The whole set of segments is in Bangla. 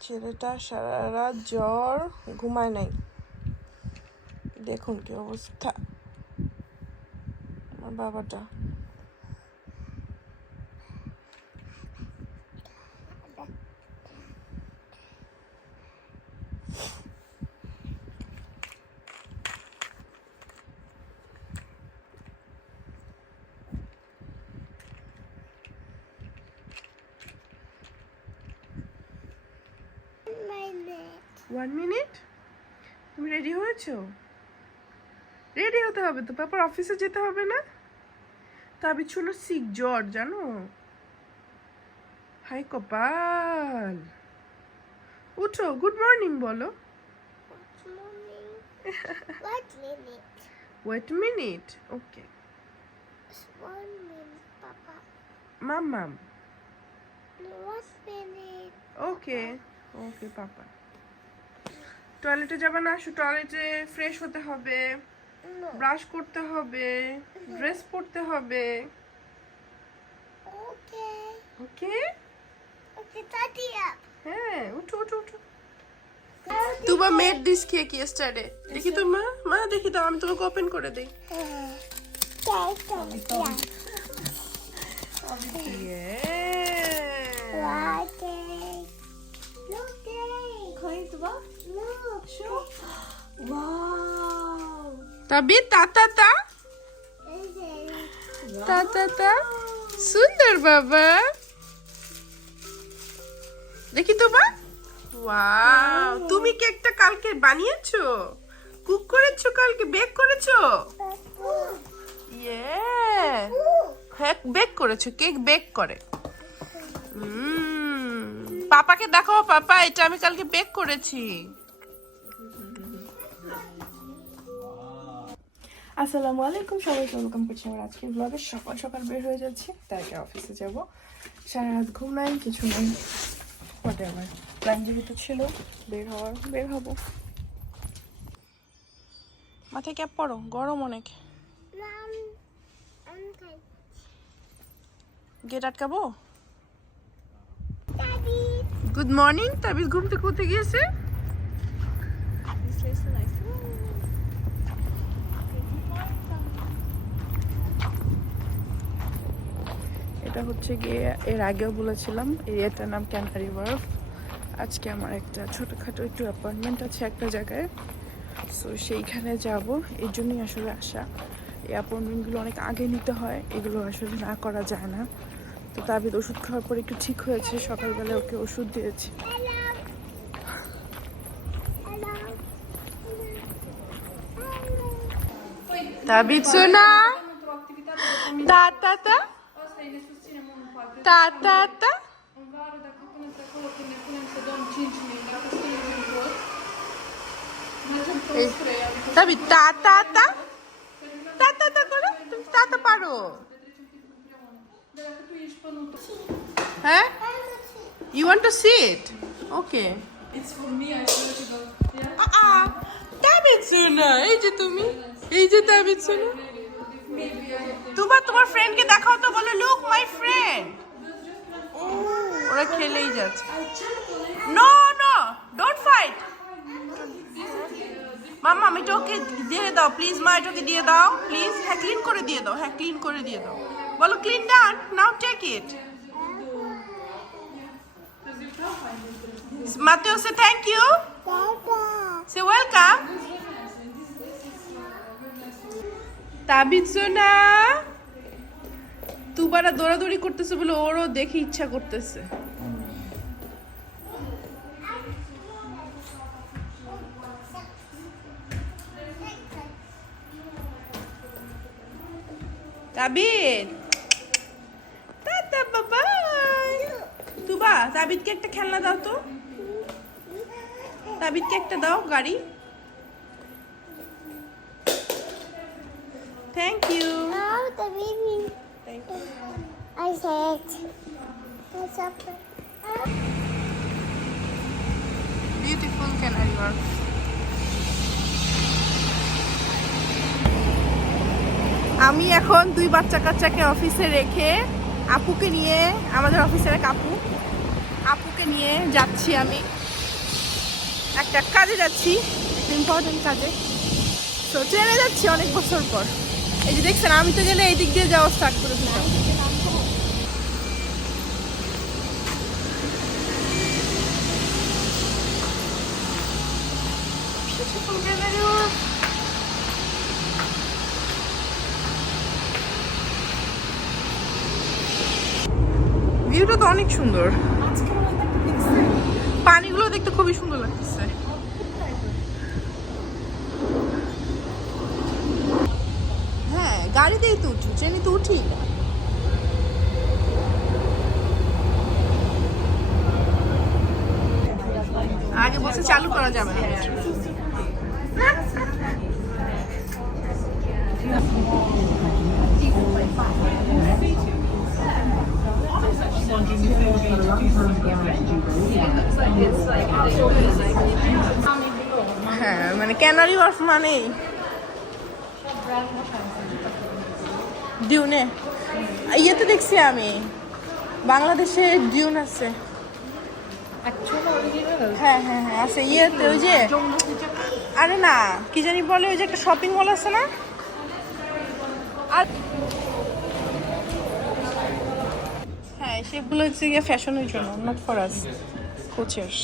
ছেলেটা সারা রাত জ্বর ঘুমায় নাই। দেখুন কি অবস্থা। আমার বাবাটা। ওয়ান মিনিট তুমি রেডি হয়েছো? রেডি হতে হবে তো পাপার অফিসে যেতে হবে না? তবে ছিল সিক জ্বর জানো? হাই কপাল! উঠো গুড মর্নিং বলো। Wait minute okay One minute, Papa. মাম মাম. ওকে ওকে পাপা টয়লেটে যাবে না আসো টয়লেটে ফ্রেশ হতে হবে ব্রাশ করতে হবে ড্রেস পরতে হবে। ওকে ওকে ওকে up. হ্যাঁ উঠো উঠো উঠো। Tuba made this cake yesterday দেখি তো মা মা দেখি দাও আমি তোমাকে ওপেন করে দেই। Cake? Look, cake. Look. তবে তা তা তা Is it? তা তা তা। সুন্দর বাবা। দেখি তো মা। ওয়াও তুমি কেকটা কালকে বানিয়েছো? কুক করেছ কালকে? বেক করেছ? ইয়ে হ্যাঁ বেক করেছ। কেক বেক করে। পাপাকে দেখাও পাপা। এটা আমি কালকে বেক করেছি। আসসালামু আলাইকুম সবাইকে ওয়েলকাম করছি আমার আজকের ব্লগে সকাল সকাল বের হয়ে যাচ্ছি তাই আগে অফিসে যাব। সারা রাত ঘুম নাই কিছু নাই। হোয়াট এভার প্ল্যান যেহেতু ছিল বের হওয়ার বের হব। মাথায় ক্যাপ পরো গরম অনেক. গেট আটকাবো গুড মর্নিং তাবিজ ঘুম থেকে উঠে গিয়েছে? এটা হচ্ছে গিয়ে এর আগেও বলেছিলাম, এই এটার নাম ক্যানারি ওয়ার্ফ আজকে আমার একটা ছোটোখাটো একটু অ্যাপয়েন্টমেন্ট আছে একটা জায়গায়। সো সেইখানে যাব, এর জন্যই আসলে আসা। এই অ্যাপয়েন্টমেন্টগুলো অনেক আগে নিতে হয়, এগুলো আসলে না করা যায় না। তো তাবিদ ওষুধ খাওয়ার পর একটু ঠিক হয়েছে, সকালবেলা ওকে ওষুধ দিয়েছি. তাবিদ সোনা তা তা să dăm 5 mii, dacă strângem tot, mergem এই, toți trei, adică তাবিদ তা তা তা তা তা তা করো তুমি তা তা পারো petrecem timpul împreună. Dar dacă tu ești pe nută, হ্যাঁ you want to sit okay it's for me, I swear to God. Yeah? Tabid সোনা এই যে তুমি এই যে তাবিদ সোনা Maybe I তোমার তোমার ফ্রেন্ডকে দেখাও তো বলো লুক মাই ফ্রেন্ড ওরা খেলেই যাচ্ছে। নো নো ডোন্ট ফাইট মামা আমি ওকে দিয়ে দাও প্লিজ মা, এটাকে দিয়ে দাও প্লিজ হ্যাঁ ক্লিন করে দিয়ে দাও হ্যাঁ ক্লিন করে দিয়ে দাও। বলো clean done now take it Mateo say thank you. Say welcome. Tabid সোনা তুবারা দৌড়াদৌড়ি করতেছে বলে ওরও দেখে ইচ্ছা করতেছে। তাবিদ টাটা বাবাই তুবা তাবিদকে একটা খেলনা দাও তো। তাবিদকে একটা দাও, গাড়ি। Thank you thank you I said. What's up? Beautiful Canary Wharf আমি এখন দুই বাচ্চা কাচ্চাকে অফিসে রেখে আপুকে নিয়ে, আমাদের অফিসের এক আপু, আপুকে নিয়ে যাচ্ছি আমি একটা কাজে যাচ্ছি, একটা ইম্পর্টেন্ট কাজে তো ট্রেনে যাচ্ছি অনেক বছর পর এই যে দেখছেন আমি তো গেলে এই দিক দিয়ে যাওয়া স্টার্ট করে দিতাম। ভিউটা তো অনেক সুন্দর। পানিগুলো দেখতে খুবই সুন্দর লাগতেছে হ্যাঁ গাড়িতেই তো উঠি ট্রেনে তো উঠি না। আগে বসে চালু করা যাবে হ্যাঁ মানে ক্যানারি ওয়ার্ফ মানেই ডিউনে ইয়েতে দেখছি আমি। বাংলাদেশে ডিউন আছে। হ্যাঁ হ্যাঁ হ্যাঁ আছে। ইয়েতে ওই যে আরে না কি জানি বলে ওই যে একটা শপিং মল আছে না? আর হ্যাঁ সেগুলো হচ্ছে গিয়ে ফ্যাশনের জন্য নট ফর আস কোচেস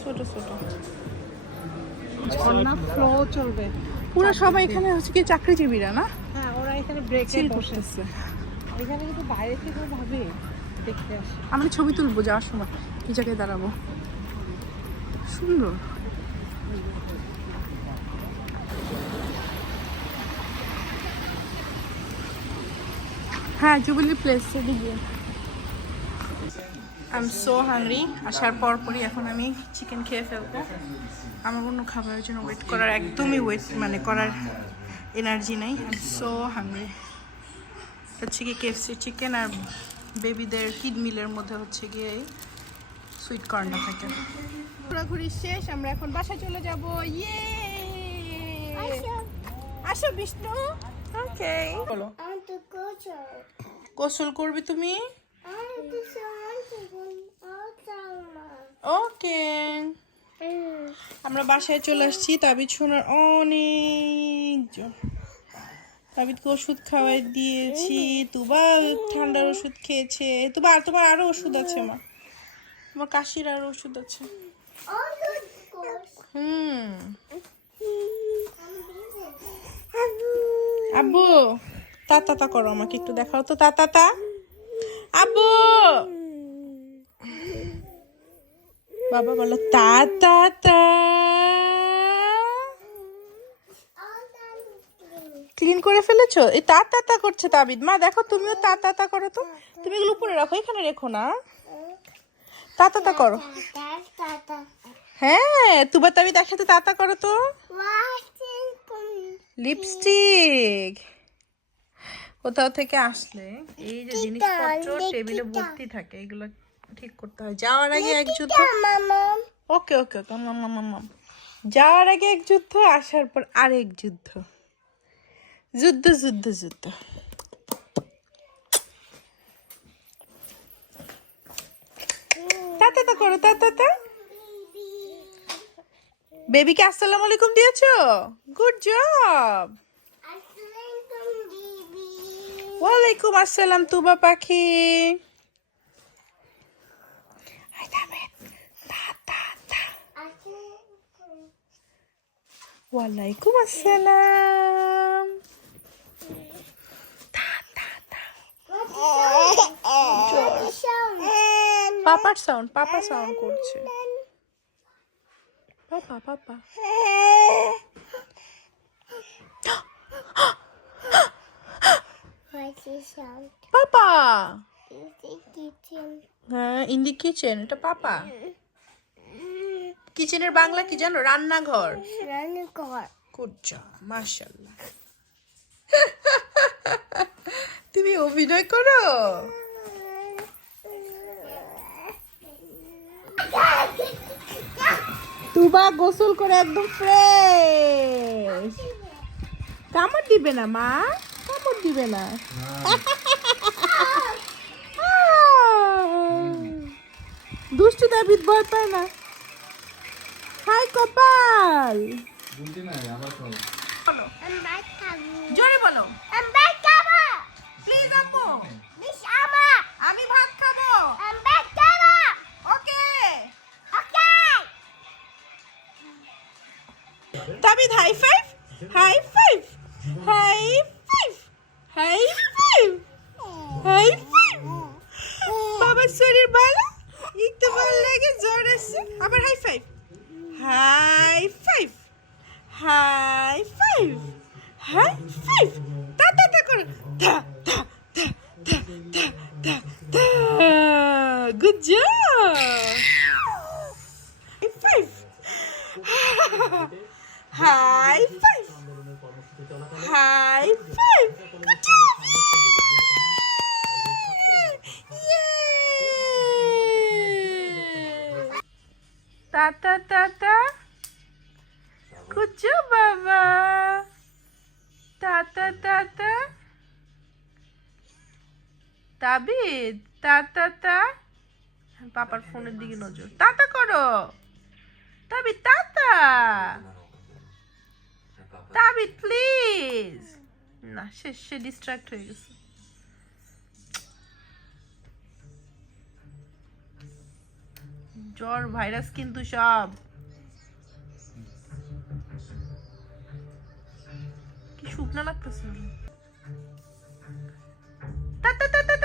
ছোট ছোট। ফ্লো চলবে। পুরো সবাই এখানে হচ্ছে কি চাকরিজীবীরা না? হ্যাঁ ওরা এখানে ব্রেকে কিন্তু বাইরে থেকে ভাবে দেখতে আসে। আমরা ছবি তুলবো যাওয়ার সময়। কি জায়গায় দাঁড়াবো। সুন্দর। হ্যাঁ জুবিলি প্লেস এদিকে আই এম সো হাংরি আসার পর পরই এখন আমি চিকেন খেয়ে ফেলব। আমার কোনো খাবারের জন্য ওয়েট করার একদমই ওয়েট মানে করার এনার্জি নেই। আই এম সো হাংরি হচ্ছে কি কেএফসি চিকেন আর বেবিদের কিড মিলের মধ্যে হচ্ছে গিয়ে সুইট কর্নটা থাকে। ঘোরাঘুরি শেষ আমরা এখন বাসায় চলে যাব। ইয়ে আসো। বিষ্ণু। ওকে বলো. গোসল। করবে তুমি I want to go to outside. ওকে। আমরা বাসায় চলে আসছি। তাবিদ শোনার অনেক। তাবিদকে ওষুধ খাওয়াই দিয়েছি। তুবা ঠান্ডার ওষুধ খেয়েছে। তুবা, তোমার আরও ওষুধ আছে, মা। তোমার কাশির আরও ওষুধ আছে. হুম। আব্বু, তা তা তা করো আমাকে একটু দেখাও তো। তা তা তা। আব্বু! বাবা বলো তা তা তা। ক্লিন করে ফেলেছো? এই তা তা তা করছে তাবিদ। মা দেখো তুমিও তা তা তা করো তো। তুমি এগুলো উপরে রাখো এখানে রেখো না। তা তা তা করো. হ্যাঁ তুবা তাবিদ একসাথে তা তা করো তো। লিপস্টিক কোথাও থেকে আসলে এই যে জিনিসপত্র টেবিলে ভর্তি থাকে এগুলো ঠিক করতে হয়। যাওয়ার আগে এক যুদ্ধ ওকে ওকে ওকে মাম মাম যাওয়ার আগে এক যুদ্ধ আসার পর আরেক যুদ্ধ। যুদ্ধ যুদ্ধ যুদ্ধ। তা তা করো তা তা তা। বেবিকে আসসালামু আলাইকুম দিয়েছ? গুড জব ওয়ালাইকুম আসসালাম তুবা পাখি আই দামেন তা তা তা Assalamualaikum. ওয়ালাইকুম আসসালাম? পাপার সাউন্ড পাপা সাউন্ড করছে। পাপা পাপা? পাপা! হ্যাঁ ইন দি কিচেন এটা পাপা। কিচেনের বাংলা কি জানো? রান্নাঘর। রান্নাঘর। কুচ্চা তুমি অভিনয় করো? তুবা গোসল করে একদম ফ্রেশ কামড় দিবে না মা? কামড় দিবে না। হ্যাঁ। দুষ্টু দাবিদ ভয় পায় না। কপাল। জোরে বলো। তা তা তা। পাপার ফোনের দিকে নজর। করো। তাবি তাবি প্লিজ না, সে সে ডিস্ট্রাক্ট হয়ে গেছে। জ্বর ভাইরাস কিন্তু সব। কি শুকনা লাগতেছে। তা তা তা